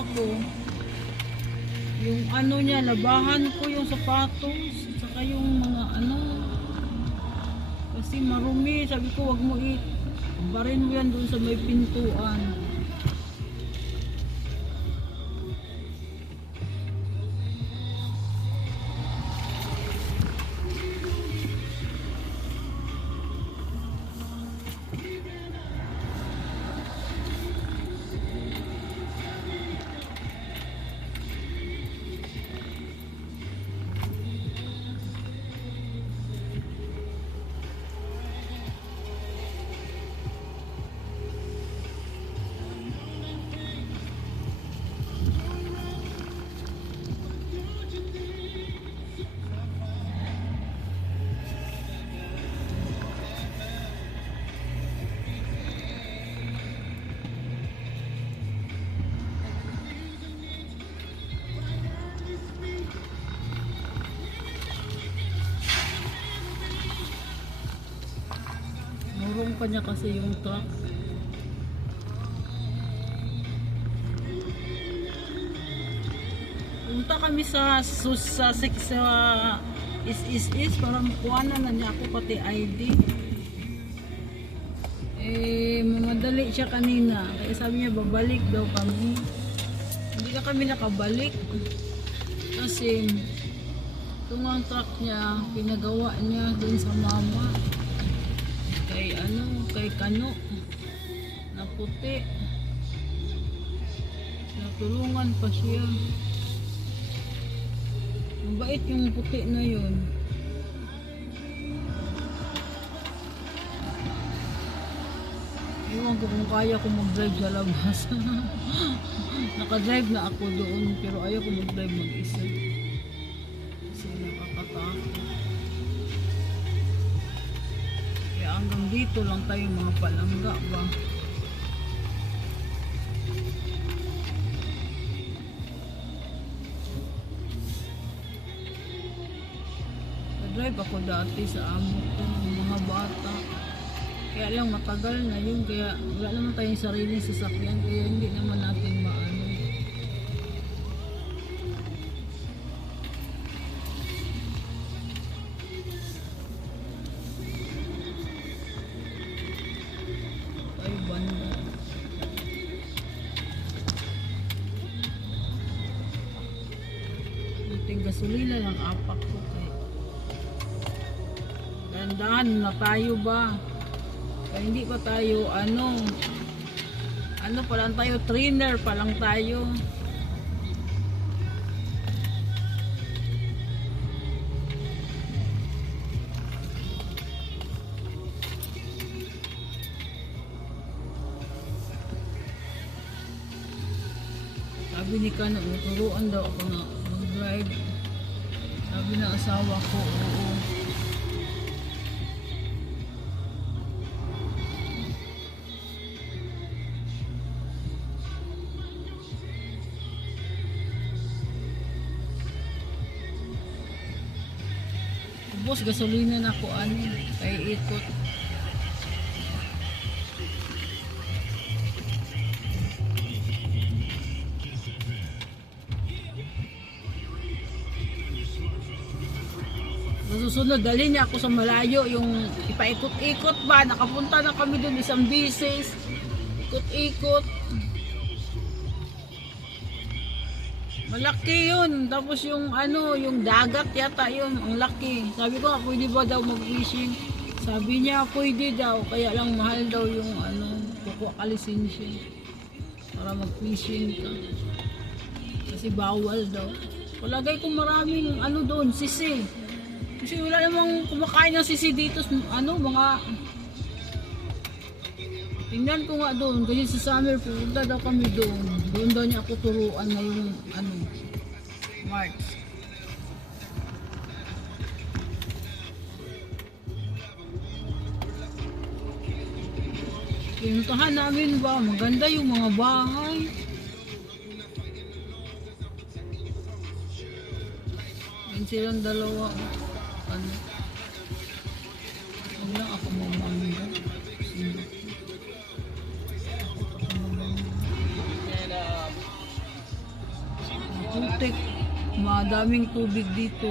ako. Yung ano niya, labahan ko yung sapatos, saka yung mga ano. Kasi marumi, sabi ko wag mo barin mo yan doon sa may pintuan. Murong pa niya kasi yung truck. Punta kami sa is para makuha na niya ako pati ID. Mamadali siya kanina. Kaya sabi niya babalik daw kami. Hindi na kami nakabalik. Kasi itong ang truck niya, pinagawa niya dun sa mama. Kay Kano na puti. Natulungan pa siya. Mabait yung puti na yun. Iwan ko kung kaya ko mag-drive sa labas. Naka-drive na ako doon pero ayaw ko mag-drive mag-isa. Kasi nakakatakot. Hanggang dito lang tayo mga palangga ba. Nag-drive ako dati sa amo ko ng mga bata. Kaya lang matagal na yun. Kaya wala naman tayong sariling sasakyan. Kaya hindi naman natin maano. Gasolina lang apak ko kay dandahan na tayo ba kaya hindi pa tayo ano pa lang tayo, trainer pa lang tayo. Sabi ni Kano, turuan daw ako na mag-drive. Sabi ng asawa ko, oo. Ubos gasolina na ko kay ikot. Susunod, dali niya ako sa malayo, yung ipaikot-ikot ba, nakapunta na kami dun isang bisis, ikot-ikot. Malaki yun, tapos yung yung dagat yata yun, ang laki. Sabi ko, pwede ba daw mag-fishing? Sabi niya, pwede daw, kaya lang mahal daw yung kukuha ka lisensya para mag-fishing ka. Kasi bawal daw. Palagay ko maraming doon, sisi. Kasi wala namang kumakain ng sisi dito, mga tingnan ko nga doon, kasi sa summer pupunta daw kami doon. Doon daw niya ako turuan ngayong March. Pinuntahan namin ba, maganda yung mga bahay. Yan silang dalawa. Huwag lang ako mamangga. daming tubig dito.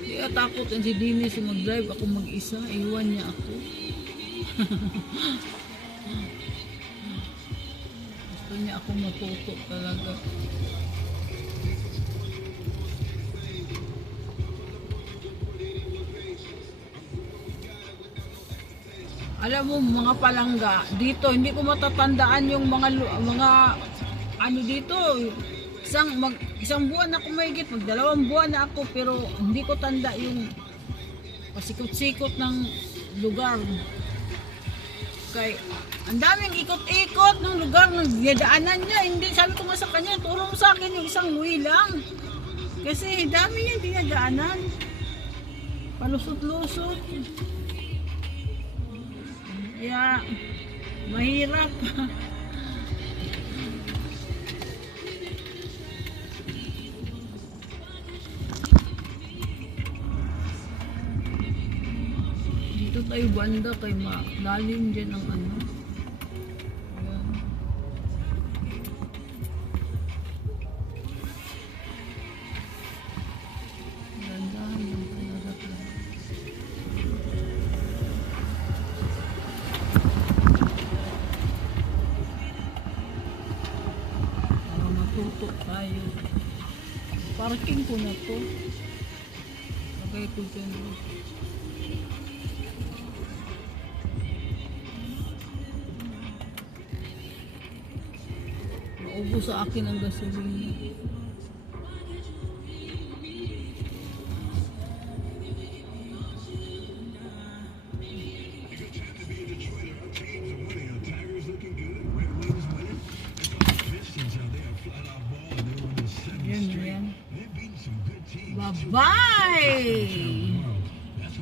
Kaya takot yan si Dennis mag-drive ako mag-isa. Iwan niya ako. Gusto niya ako matuto talaga. Alam mo mga palangga, dito hindi ko matatandaan yung mga ano dito. Isang buwan ako mahigit, magdalawang buwan na ako pero hindi ko tanda yung pasikot-sikot ng lugar. Kay ang daming ikot-ikot ng lugar ng dinadaanan niya. Hindi sabi ko nga sa kanya, turo mo sa akin yung isang way lang. Kasi dami niya dinadaanan. Palusot-lusot. Kaya mahirap. Dito tayo banda kay malalim dyan ang ano. Ayan. Ganda yung talaga. Para matuto tayo. Parking ko na to. Lagay ko dyan. Maubos sa akin ang gasolina. Yan. Bye-bye!